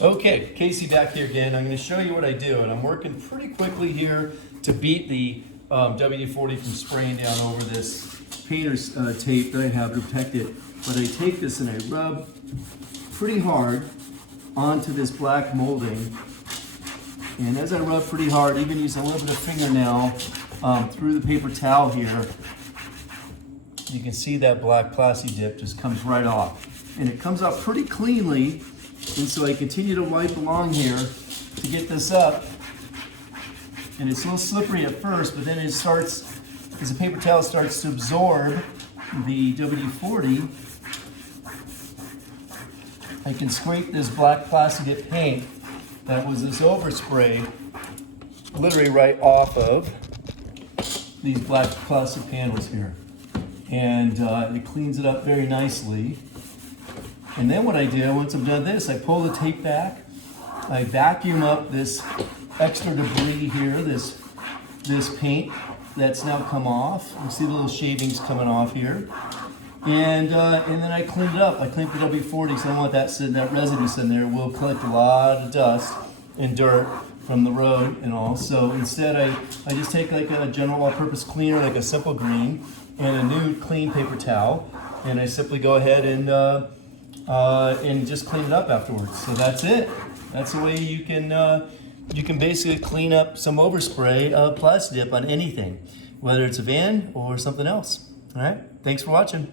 Okay, Casey back here again. I'm going to show you what I do, and I'm working pretty quickly here to beat the WD-40 from spraying down over this painter's tape that I have to protect it. But I take this and I rub pretty hard onto this black molding, and as I rub pretty hard, even use a little bit of fingernail through the paper towel here, you can see that black PlastiDip just comes right off, and it comes off pretty cleanly. And so I continue to wipe along here to get this up. And it's a little slippery at first, but then it starts, as the paper towel starts to absorb the WD-40, I can scrape this black PlastiDip paint that was this overspray literally right off of these black plastic panels here. And it cleans it up very nicely. And then what I do, once I'm done this, I pull the tape back, I vacuum up this extra debris here, this paint that's now come off. You see the little shavings coming off here. And then I clean it up. I clean up the WD-40, so I don't want that residue sitting there. It will collect a lot of dust and dirt from the road and all. So instead I just take like a general all-purpose cleaner, like a simple green, and a new clean paper towel, and I simply go ahead and just clean it up afterwards. So that's it. That's the way you can basically clean up some overspray PlastiDip on anything, whether it's a van or something else. All right. Thanks for watching.